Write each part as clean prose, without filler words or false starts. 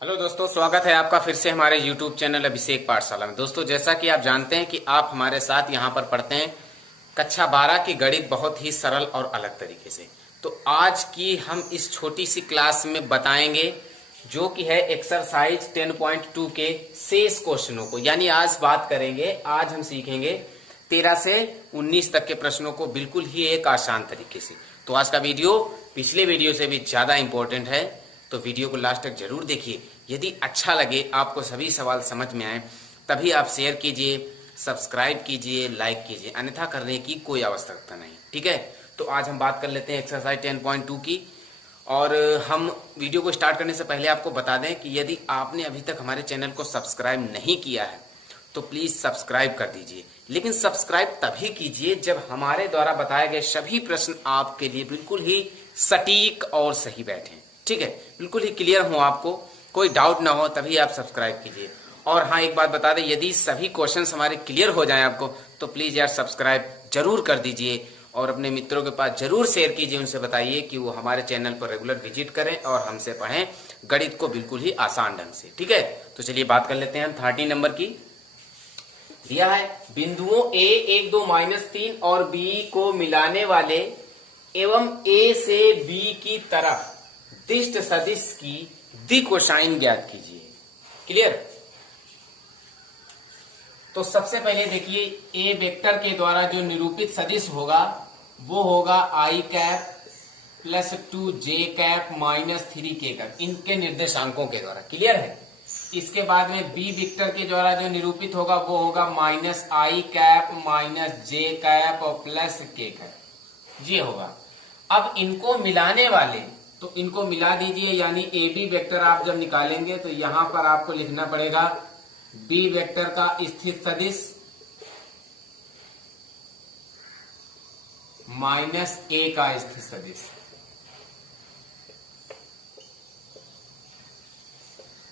Hello दोस्तों, स्वागत है आपका फिर से हमारे YouTube चैनल अभिषेक पाठशाला में। दोस्तों, जैसा कि आप जानते हैं कि आप हमारे साथ यहाँ पर पढ़ते हैं कक्षा 12 की गणित बहुत ही सरल और अलग तरीके से। तो आज की हम इस छोटी सी क्लास में बताएंगे जो कि है एक्सरसाइज 10.2 के शेष क्वेश्चनों को। यानी आज बात करेंगे, आज हम सीखेंगे 13 से 19 तक के प्रश्नों को बिल्कुल ही एक आसान तरीके से। तो आज का वीडियो पिछले वीडियो से भी ज्यादा इंपॉर्टेंट है, तो वीडियो को लास्ट तक जरूर देखिए। यदि अच्छा लगे, आपको सभी सवाल समझ में आए, तभी आप शेयर कीजिए, सब्सक्राइब कीजिए, लाइक कीजिए, अन्यथा करने की कोई आवश्यकता नहीं। ठीक है, तो आज हम बात कर लेते हैं एक्सरसाइज 10.2 की। और हम वीडियो को स्टार्ट करने से पहले आपको बता दें कि यदि आपने अभी तक हमारे चैनल को सब्सक्राइब नहीं किया है तो प्लीज सब्सक्राइब कर दीजिए। लेकिन सब्सक्राइब तभी कीजिए जब हमारे द्वारा बताए गए सभी प्रश्न आपके लिए बिल्कुल ही सटीक और सही बैठे। ठीक है, बिल्कुल ही क्लियर हो, आपको कोई डाउट ना हो, तभी आप सब्सक्राइब कीजिए। और हाँ, एक बात बता दें, यदि सभी क्वेश्चंस हमारे क्लियर हो जाएं आपको, तो प्लीज यार सब्सक्राइब जरूर कर दीजिए और अपने मित्रों के पास जरूर शेयर कीजिए। उनसे बताइए कि वो हमारे चैनल पर रेगुलर विजिट करें और हमसे पढ़ें गणित को बिल्कुल ही आसान ढंग से। ठीक है, तो चलिए बात कर लेते हैं हम 13 नंबर की। दिया है बिंदुओं A 1 2 -3 और B को मिलाने वाले एवं A से B की तरफ दिष्ट सदिश की दी कोसाइन ज्ञात कीजिए। क्लियर? तो सबसे पहले देखिए, ए वेक्टर के द्वारा जो निरूपित सदिश होगा वो होगा i cap plus 2j cap -3k cap, इनके निर्देशांकों के द्वारा। क्लियर है? इसके बाद में बी वेक्टर के द्वारा जो निरूपित होगा वो होगा -i कैप -j कैप और +k कैप, ये होगा। अब इनको मिलाने वाले, तो इनको मिला दीजिए, यानी ए बी वेक्टर आप जब निकालेंगे तो यहां पर आपको लिखना पड़ेगा बी वेक्टर का स्थित सदिश -a का स्थित सदिश।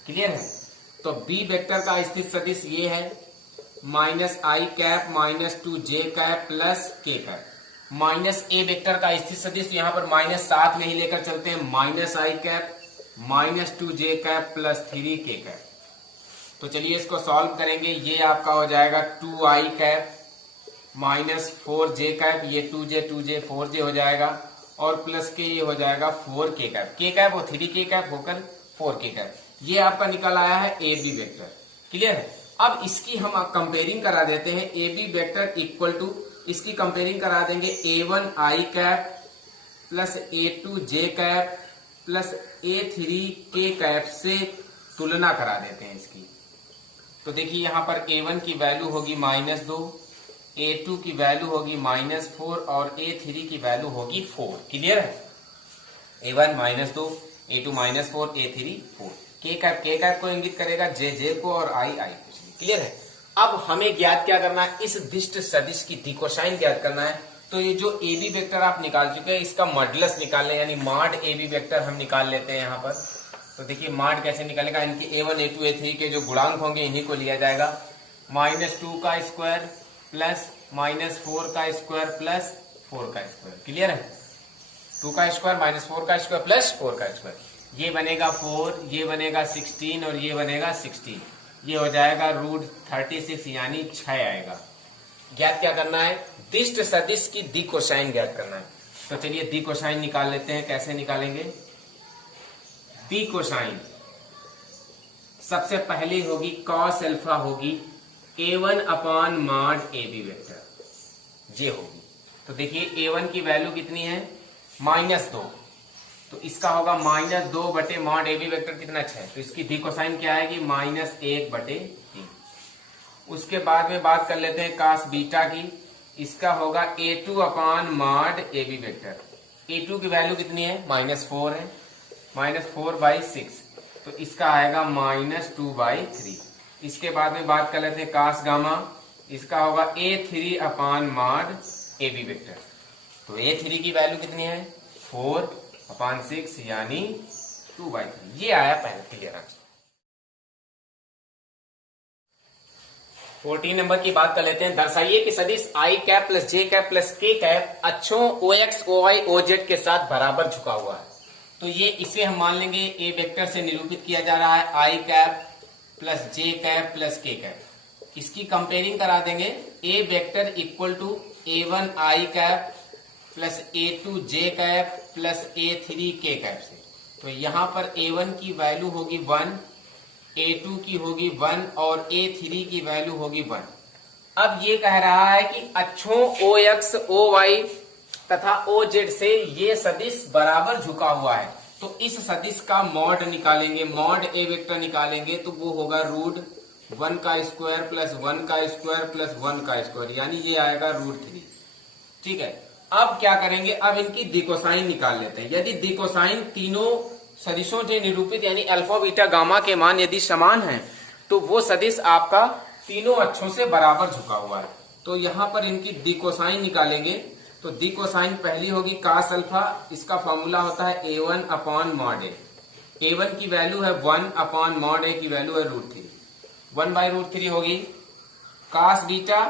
क्लियर है? तो बी वेक्टर का स्थित सदिश ये है -i cap -2j cap +k cap. -a vector का स्थित सदिश यहाँ पर -7 में ही लेकर चलते हैं, -i cap -2j cap +3k cap. तो चलिए इसको सॉल्व करेंगे। ये आपका हो जाएगा 2i कैप -4j कैप, ये 2j 4j हो जाएगा, और प्लस के ये हो जाएगा 4k कैप, k कैप और 3k कैप होकर 4k कैप। ये आपका निकल आया है ए बी वेक्टर। क्लियर है? अब इसकी हम कंपेयरिंग करा देते हैं। A B vector equal to, इसकी कंपेयरिंग करा देंगे a1i cap plus a2j cap plus a3k cap से तुलना करा देते हैं इसकी। तो देखिए यहाँ पर a1 की वैल्यू होगी -2, a2 की वैल्यू होगी -4 और a3 की वैल्यू होगी 4। क्लियर है? a1 -2, a2 -4, a3 4। k cap को इंगित करेगा, जे को, और आई को। क्लियर है? अब हमें ज्ञात क्या करना है, इस दिष्ट सदिश की दी कोसाइन ज्ञात करना है। तो ये जो ए बी वेक्टर आप निकाल चुके हैं, इसका मॉडुलस निकाल लें, यानी मॉड ए बी वेक्टर हम निकाल लेते हैं यहाँ पर। तो देखिए मॉड कैसे निकालेगा, इनके a1 a2 a3 के जो गुणांक होंगे इन्हीं को लिया जाएगा। -2 का स्क्वायर प्लस -4 का स्क्वायर प्लस 4 का स्क्वायर। क्लियर है? 2 का स्क्वायर -4 का स्क्वायर प्लस 4 का स्क्वायर, ये बनेगा 4, ये बनेगा 16 और ये बनेगा 16। ये हो जाएगा √36, यानी 6 आएगा। ज्ञात क्या करना है, दिष्ट सदिश की दी कोसाइन ज्ञात करना है। तो चलिए दी कोसाइन निकाल लेते हैं। कैसे निकालेंगे दी कोसाइन? सबसे पहले होगी cos अल्फा होगी a1 upon mod A B vector, ये होगी। तो देखिए a1 की वैल्यू कितनी है, -2, तो इसका होगा -2 बटे मॉड ए बी वेक्टर कितना, 6। तो इसकी दी कोसाइन क्या आएगी, -1 बटे 3। उसके बाद में बात कर लेते हैं cos बीटा की। इसका होगा a2 upon mod A B vector. a2 की वैल्यू कितनी है, -4 है, -4/6, तो इसका आएगा -2/3। इसके बाद में बात कर लेते हैं cos गामा। इसका होगा a3 upon mod A B vector. तो a3 की वैल्यू कितनी है, 4/6, यानी 2/3। ये आया पहले। Clear answer. 14 नंबर की बात कर लेते हैं। दर्शाइए कि सदिश आई cap plus j cap plus k cap अक्षों OX OY OZ के साथ बराबर झुका हुआ है। तो ये इसे हम मान लेंगे ए वेक्टर से निरूपित किया जा रहा है i cap plus j cap plus k cap. इसकी कंपेयरिंग करा देंगे a vector equal to A1 i cap plus A2 j cap plus A3 k cap से। तो यहां पर A1 की वैल्यू होगी 1, A2 की होगी 1 और A3 की वैल्यू होगी 1। अब ये कह रहा है कि अक्षों OX, OY तथा OZ से ये सदिश बराबर झुका हुआ है, तो इस सदिश का मॉड निकालेंगे, मॉड ए वेक्टर निकालेंगे तो वो होगा √1 का स्क्वायर प्लस 1 का स्क्वायर प्लस 1 का स्क्वायर, यानी ये आएगा √3। ठीक है, अब क्या करेंगे, अब इनकी दिकोसाइन निकाल लेते हैं। यदि दिकोसाइन तीनों सदिशों से निरूपित यानी अल्फा बीटा गामा के मान यदि समान है तो वो सदिश आपका तीनों अक्षों से बराबर झुका हुआ है। तो यहां पर इनकी दिकोसाइन निकालेंगे तो दिकोसाइन पहली होगी कास अल्फा, इसका फॉर्मूला होता है A1 अपॉन मॉड ए। A1 की वैल्यू है 1 अपॉन मॉड ए की वैल्यू है √3, 1/√3 होगी। Cos beta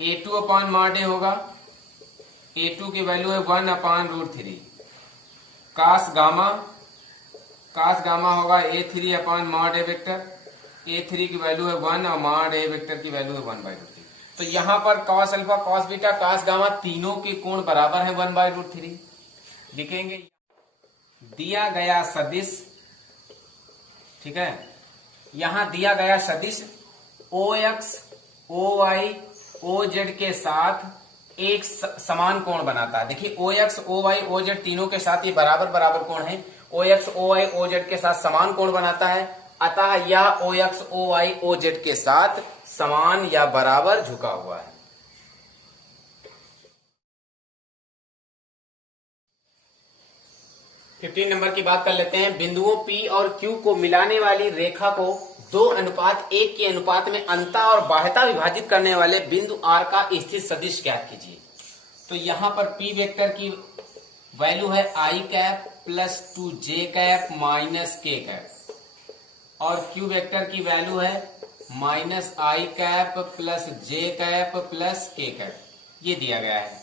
A2 upon mod a होगा, A2 की वैल्यू है 1 अपॉन √3। कास गामा होगा A3 अपॉन मॉड ए वेक्टर, A3 की वैल्यू है 1 और मॉड ए वेक्टर की वैल्यू है 1/√3। तो यहां पर cos alpha, cos beta, cos gamma तीनों के कोण बराबर है 1/√3। लिखेंगे दिया गया सदिश, ठीक है, यहां दिया गया सदिश OX, OY, OZ के साथ एक समान कोण बनाता है। देखिए OX, OY, OZ तीनों के साथ ये बराबर बराबर कोण है, OX, OY, OZ के साथ समान कोण बनाता है, अतः यह OX, OY, OZ के साथ समान या बराबर झुका हुआ है। फिफ्टीन नंबर की बात कर लेते हैं। बिंदुओं P और Q को मिलाने वाली रेखा को 2:1 के अनुपात में अंतः और बाह्यता विभाजित करने वाले बिंदु R का स्थित सदिश ज्ञात कीजिए। तो यहां पर P वेक्टर की वैल्यू है I cap plus 2J cap minus K cap और Q वेक्टर की वैल्यू है -I cap plus J cap plus K cap. ये दिया गया है।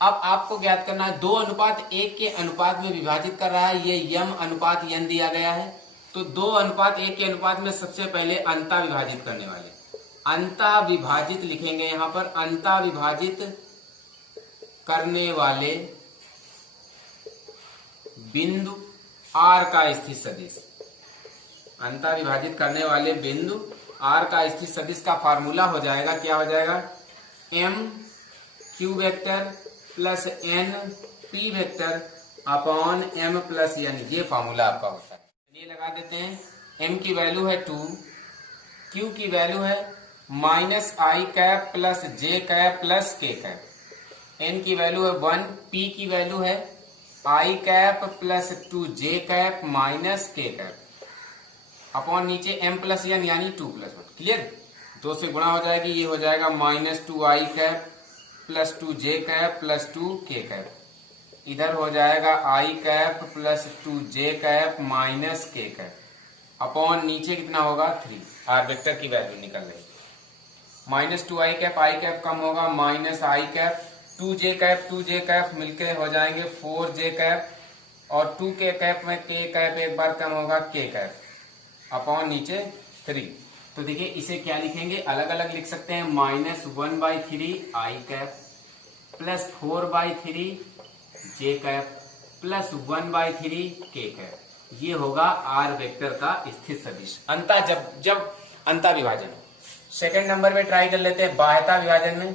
अब आपको ज्ञात करना है 2:1 के अनुपात में विभाजित कर रहा है, ये यम अनुपात यन दिया गया है। तो 2:1 के अनुपात में सबसे पहले अंता विभाजित करने वाले, अंता विभाजित लिखेंगे यहां पर, अंता विभाजित करने वाले बिंदु R का स्थित सदिश, अंता विभाजित करने वाले बिंदु R का स्थित सदिश का फार्मूला हो जाएगा, क्या हो जाएगा, M Q vector plus N P vector upon M plus N, ये फार्मूला आपका होता है। ये लगा देते हैं। M की वैल्यू है 2, Q की वैल्यू है -I cap plus J cap plus K cap, N की वैल्यू है 1, P की वैल्यू है I cap plus 2J cap minus K cap upon नीचे M प्लस N यानी 2 + 1। क्लियर, 2 से गुणा हो जाएगी, ये हो जाएगा -2I cap plus 2J cap plus 2K cap, इधर हो जाएगा I cap plus 2J cap minus K cap upon नीचे कितना होगा 3, R वेक्टर की वैल्यू निकल रही, -2I कैप, I कैप कम होगा -I कैप, 2J कैप मिलके हो जाएंगे 4J कैप और 2K कैप में K कैप एक बार कम होगा K कैप अपॉन नीचे 3। तो देखिए इसे क्या लिखेंगे, अलग अलग लिख सकते हैं, -1/3 I cap plus 4/3 J cap plus 1/3 K cap, ये होगा R वेक्टर का स्थित सदिश अंता जब अंता विभाजन। सेकंड नंबर पे ट्राई कर लेते हैं बाह्यता विभाजन में।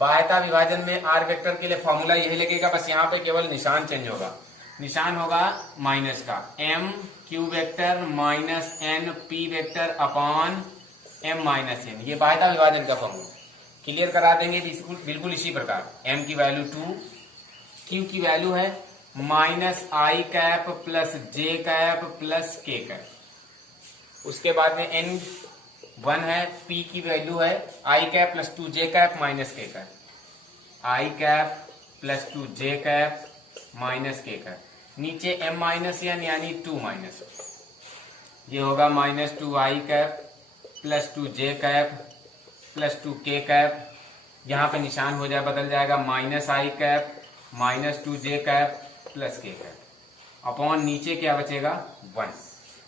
बाह्यता विभाजन में R वेक्टर के लिए फॉर्मूला यही लगेगा, बस यहाँ पे केवल निशान चेंज होगा, निशान होगा माइनस का, M Q vector minus N P vector upon M minus N, ये बाह्यता विभाजन का फॉर्मूला क्लियर करा देंगे। बिल्कुल इसी प्रकार M की वैल्यू 2, Q की वैल्यू है -I cap plus J cap plus K cap, उसके बाद में N 1 है, P की वैल्यू है I cap plus 2J cap minus K cap, I cap plus 2J cap minus K cap, नीचे M माइनस N यानी 2 minus, ये होगा -2I cap plus 2J cap plus 2K cap, यहाँ पे निशान हो जाए बदल जाएगा -I cap minus 2j cap plus k cap upon नीचे क्या बचेगा 1।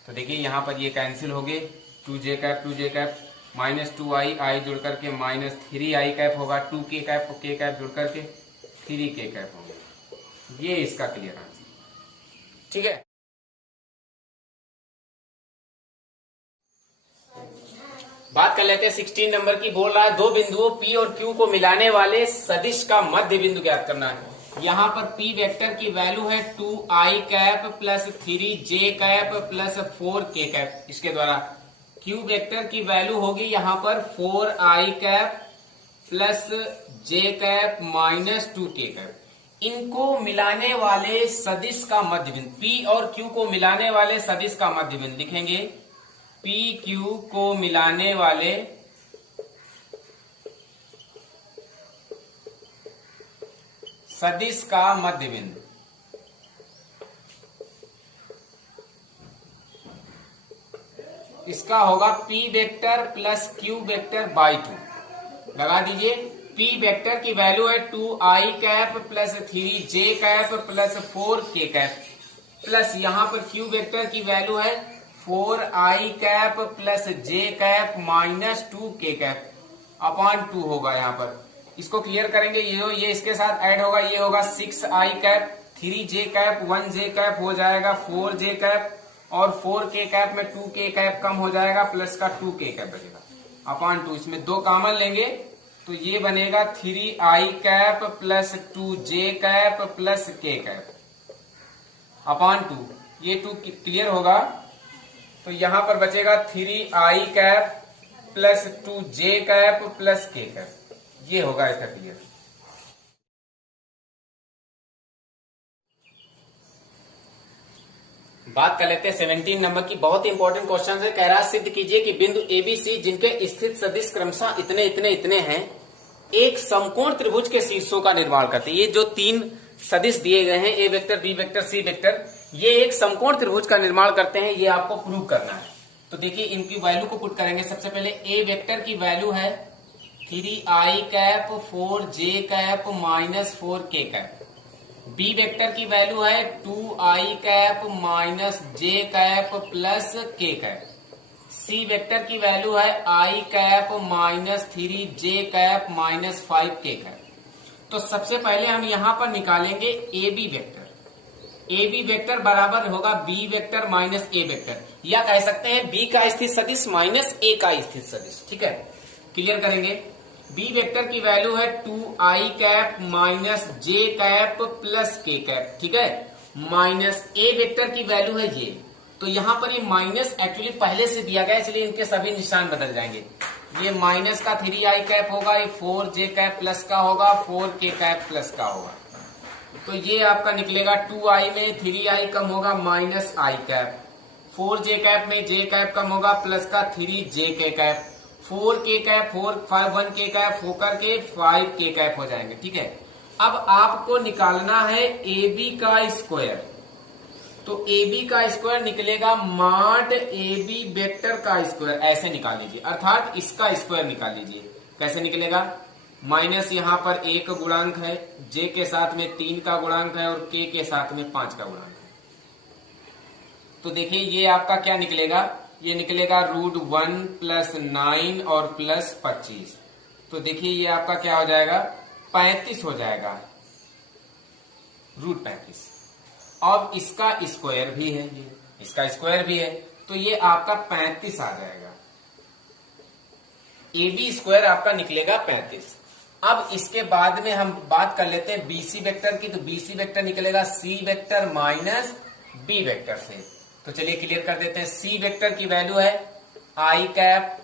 तो देखिए यहाँ पर ये कैंसिल हो गए, 2j कैप माइनस 2i, आई जुड़ करके माइनस 3i कैप होगा, 2k कैप k कैप जुड़ करके 3k कैप होगा। ये इसका क्लियर आंसर। ठीक है, बात कर लेते हैं 16 नंबर की। बोल रहा है दो बिंदुओं P और Q को मिलाने वाले सदिश का मध्य बिंदु ज्ञात करना है। यहाँ पर P वेक्टर की वैल्यू है 2i cap plus 3j cap plus 4k cap. इसके द्वारा Q वेक्टर की वैल्यू होगी यहाँ पर 4i cap plus j cap minus 2k cap. इनको मिलाने वाले सदिश का मध्य बिंदु, P और Q को मिलाने वाले सदिश का मध्य बिंदु लिखेंगे, पी क्यू को मिलाने वाले सदिश का मध्य बिंदु। इसका होगा P vector plus Q vector by 2। लगा दीजिए, P वेक्टर की वैल्यू है 2i cap plus 3j cap plus 4k cap plus यहाँ पर Q वेक्टर की वैल्यू है 4i cap plus j cap minus 2k cap upon 2 होगा। यहाँ पर इसको क्लियर करेंगे, ये इसके साथ ऐड होगा, ये होगा 6i cap 3j cap 1j cap हो जाएगा 4j कैप और 4k कैप में 2k कैप कम हो जाएगा प्लस का 2k कैप बचेगा अपॉन 2। इसमें 2 कॉमन लेंगे तो ये बनेगा 3i cap plus 2j cap plus k cap upon 2। ये 2 क्लियर होगा तो यहां पर बचेगा 3i cap plus 2j cap plus k cap. ये होगा इसका क्लियर। बात कर लेते हैं 17 नंबर की। बहुत इंपॉर्टेंट क्वेश्चन है। कह रहा है सिद्ध कीजिए कि बिंदु ABC जिनके स्थित सदिश क्रमशः इतने इतने इतने हैं, एक समकोण त्रिभुज के शीर्षों का निर्माण करते हैं। ये जो 3 सदिश दिए गए हैं, A vector, B vector, C vector, ये एक समकोण त्रिभुज का निर्माण करते हैं। ये आपको प्रूव करना है। तो देखिए इनकी वैल्यू को पुट करेंगे। सबसे पहले A वेक्टर की वैल्यू है 3i cap 4j cap minus 4k cap. B vector की वैल्यू है 2i cap minus j cap plus k cap. C vector की वैल्यू है i cap minus 3j cap minus 5k cap. तो सबसे पहले हम यहां पर निकालेंगे AB वेक्टर। AB वेक्टर बराबर होगा B vector minus A vector, या कह सकते हैं B का स्थित सदिश माइनस A का स्थित सदिश। ठीक है, क्लियर करेंगे। B वेक्टर की वैल्यू है 2i cap minus j cap plus k cap. ठीक है, माइनस A वेक्टर की वैल्यू है ये। तो यहां पर ये माइनस एक्चुअली पहले से दिया गया, इसलिए इनके सभी निशान बदल जाएंगे। ये माइनस का 3i कैप होगा, ये 4j कैप प्लस का होगा, 4k कैप प्लस का होगा। तो ये आपका निकलेगा 2i में 3i कम होगा minus i cap, 4j cap में j कैप कम होगा प्लस का 3jk cap, 4k cap 1k cap होकर के 5k कैप हो जाएंगे। ठीक है, अब आपको निकालना है AB का स्क्वायर। तो AB का स्क्वायर निकलेगा मॉड AB वेक्टर का स्क्वायर, ऐसे निकाल लीजिए, अर्थात इसका स्क्वायर निकाल लीजिए। कैसे निकलेगा? माइनस यहाँ पर 1 गुणांक है, J के साथ में 3 का गुणांक है और K के साथ में 5 का गुणांक है। तो देखिए ये आपका क्या निकलेगा, ये निकलेगा √1 प्लस 9 और प्लस 25। तो देखिए ये आपका क्या हो जाएगा, 35 हो जाएगा, √35। अब इसका स्क्वायर भी है, ये इसका स्क्वायर भी है, तो ये आपका 35 आ जाएगा। AB स्क्वायर आपका निकलेगा 35। अब इसके बाद में हम बात कर लेते हैं BC वेक्टर की। तो BC वेक्टर निकलेगा C vector minus B vector से। तो चलिए क्लियर कर देते हैं। C वेक्टर की वैल्यू है i cap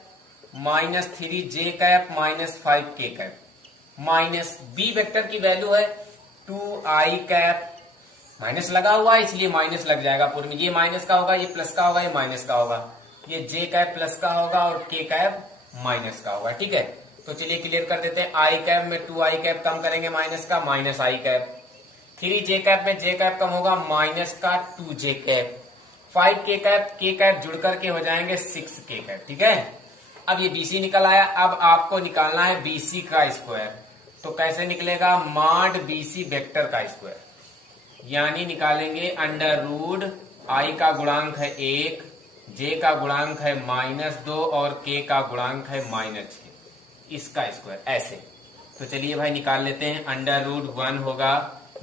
minus 3j cap minus 5k cap, minus B vector की वैल्यू है 2i कैप, माइनस लगा हुआ है इसलिए माइनस लग जाएगा पूरे में। ये माइनस का होगा, ये प्लस का होगा, ये माइनस का होगा, ये j कैप प्लस का होगा और k कैप माइनस का होगा। ठीक है, तो चलिए क्लियर कर देते हैं। i कैप में 2i कैप कम करेंगे माइनस का, minus i cap, 3j cap में j कैप कम होगा माइनस का 2j cap, 5k cap k cap जुड़ करके हो जाएंगे 6k कैप। ठीक है, अब ये BC निकल आया। अब आपको निकालना है BC का स्क्वायर। तो कैसे निकलेगा, मॉड BC वेक्टर का स्क्वायर, यानी निकालेंगे अंडर रूट I का गुणांक है 1, J का गुणांक है -2 और K का गुणांक है -6, इसका स्क्वायर ऐसे। तो चलिए भाई निकाल लेते हैं। अंडर रूट 1 होगा,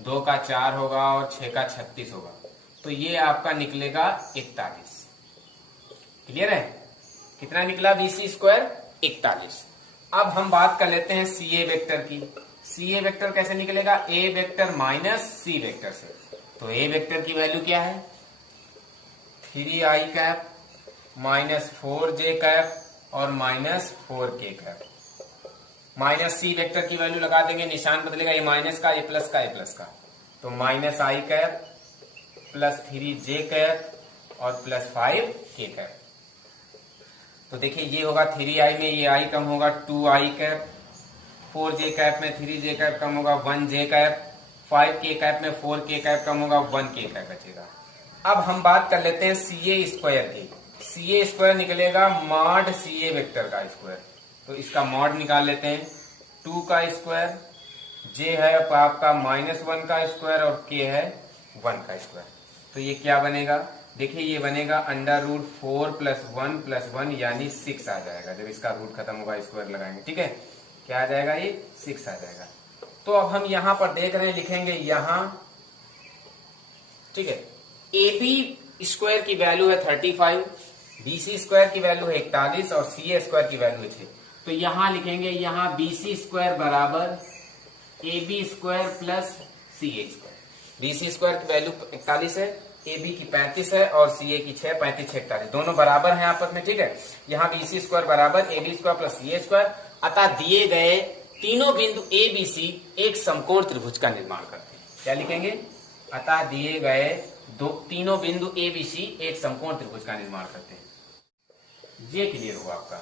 2 का 4 होगा और 6 का 36 होगा, तो ये आपका निकलेगा 41। क्लियर है, कितना निकला BC स्क्वायर, 41। अब हम बात कर लेते हैं CA वेक्टर की। CA वेक्टर कैसे निकलेगा, A vector minus C vector से। तो A वेक्टर की वैल्यू क्या है, 3I cap minus 4J cap और minus 4K cap. Minus C vector की वैल्यू लगा देंगे, निशान बदलेगा, ये माइनस का, ये प्लस का, ये प्लस का, तो minus I cap plus 3J cap और प्लस 5K कैप। तो देखिए ये होगा 3I में ये I कम होगा 2I कैप, 4J कैप में 3J कैप कम होगा 1J कैप, 5K कैप में 4K कैप कम होगा 1K कैप बचेगा। अब हम बात कर लेते हैं CA स्क्वायर की। CA स्क्वायर निकलेगा मॉड CA वेक्टर का स्क्वायर, तो इसका मॉड निकाल लेते हैं। 2 का स्क्वायर, J है आपका -1 का स्क्वायर और K है 1 का स्क्वायर, तो ये क्या बनेगा, देखिए ये बनेगा अंडर रूट 4 + 1 + 1 यानी 6 आ जाएगा। जब इसका रूट खत्म होगा स्क्वायर लगाएंगे, ठीक है, क्या आ जाएगा, ये 6 आ जाएगा। तो अब हम यहां पर देख रहे हैं, लिखेंगे यहां, ठीक है, AB स्क्वायर की वैल्यू है 35, BC स्क्वायर की वैल्यू है 41 और CA स्क्वायर की वैल्यू है 6। तो यहां लिखेंगे, यहां BC स्क्वायर बराबर AB square plus CA square. BC square की वैल्यू 41 है, AB की 35 है और CA की 6, 35 6 41, दोनों बराबर हैं आपस में, ठीक है। यहाँ BC स्क्वायर बराबर AB square plus CA square, अतः दिए गए तीनों बिंदु ABC एक समकोण त्रिभुज का निर्माण करते हैं। क्या लिखेंगे, अतः दिए गए तीनों बिंदु ABC एक समकोण त्रिभुज का निर्माण करते हैं। ये क्लियर हुआ आपका।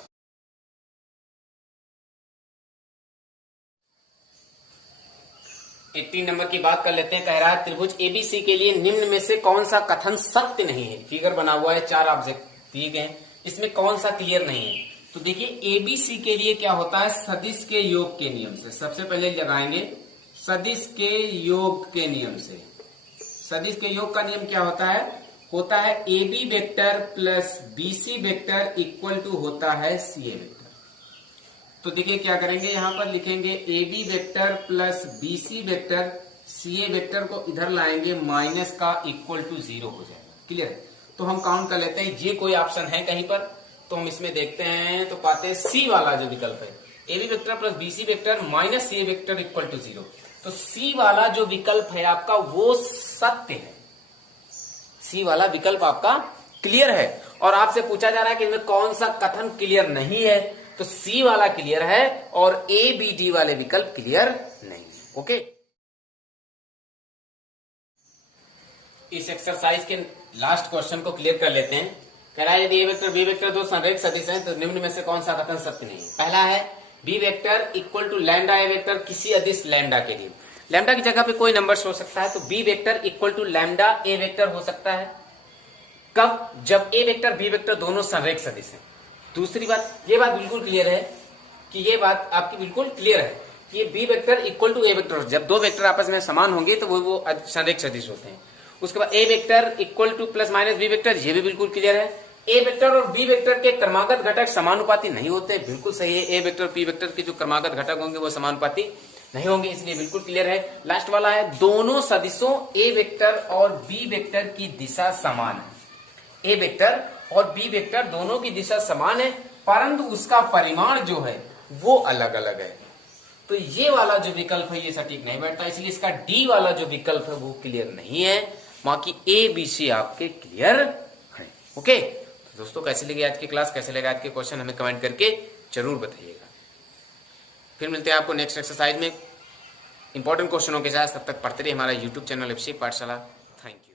एटीन नंबर की बात कर लेते हैं। कह रहा है त्रिभुज ABC के लिए निम्न में से कौन सा कथन सत्य नहीं है। फिगर बना हुआ है, 4 ऑब्जेक्ट दिए गए हैं, इसमें कौन सा क्लियर नहीं है। तो देखिए ABC के लिए क्या होता है, सदिश के योग के नियम से। सबसे पहले लगाएंगे सदिश के योग के नियम से। सदिश के योग का नियम क्या होता है, AB vector plus BC vector equal to होता है CA वेक्टर। तो देखिए क्या करेंगे, यहां पर लिखेंगे AB vector plus BC vector, CA vector को इधर लाएंगे, माइनस का इक्वल टू 0 हो जाएगा। क्लियर है, तो हम काउंट कर लेते हैं, ये कोई ऑप्शन है कहीं पर, तो हम इसमें देखते हैं, तो पाते हैं C वाला जो विकल्प है, AB vector plus BC vector minus CA vector equal to 0। तो C वाला जो विकल्प है आपका वो सत्य है, C वाला विकल्प आपका क्लियर है। और आपसे पूछा जा रहा है कि इनमें कौन सा कथन क्लियर नहीं है, तो C वाला क्लियर है और ABD वाले विकल्प क्लियर नहीं है। ओके, इस एक्सरसाइज के लास्ट क्वेश्चन को क्लियर कर लेते हैं। कह रहा है यदि A वेक्टर B वेक्टर दो संरेख सदिश हैं तो निम्न में से कौन सा कथन सत्य नहीं है। पहला है B vector equal to lambda A vector किसी अदिश लैम्डा के लिए। लैम्डा की जगह पे कोई नंबर हो सकता है, तो B vector equal to lambda A vector हो सकता है। कब, जब A वेक्टर B वेक्टर दोनों संरेख सदिश हैं। दूसरी बात, ये बात बिल्कुल क्लियर है कि ये बात आपकी बिल्कुल क्लियर है कि ये B vector equal to A vector, जब दो वेक्टर आपस में समान होंगे तो वो संरेख सदिश होते हैं। उसके बाद A vector equal two plus minus B vector, ये भी बिल्कुल क्लियर है। A वेक्टर और B वेक्टर के क्रमागत घटक समानुपाती नहीं होते, बिल्कुल सही है। A वेक्टर और B वेक्टर के जो क्रमागत घटक होंगे वो समानुपाती नहीं होंगे, इसलिए बिल्कुल क्लियर है। लास्ट वाला है, दोनों सदिशों A वेक्टर और B वेक्टर की दिशा समान है। A वेक्टर और B वेक्टर दोनों की दिशा समान है, परंतु उसका परिमाण जो है वो अलग अलग है। तो ये वाला जो विकल्प है ये सटीक नहीं बैठता, इसलिए इसका D वाला जो विकल्प है वो क्लियर नहीं है। बाकी A B C आपके क्लियर है। ओके, तो दोस्तों कैसे लगी आज की क्लास, कैसे लगा आज के क्वेश्चन, हमें कमेंट करके जरूर बताइएगा। फिर मिलते हैं आपको नेक्स्ट एक्सरसाइज में इंपॉर्टेंट क्वेश्चनों के साथ। तब तक पढ़ते रहिए हमारा यूट्यूब चैनल अभिषेक पाठशाला। Thank you.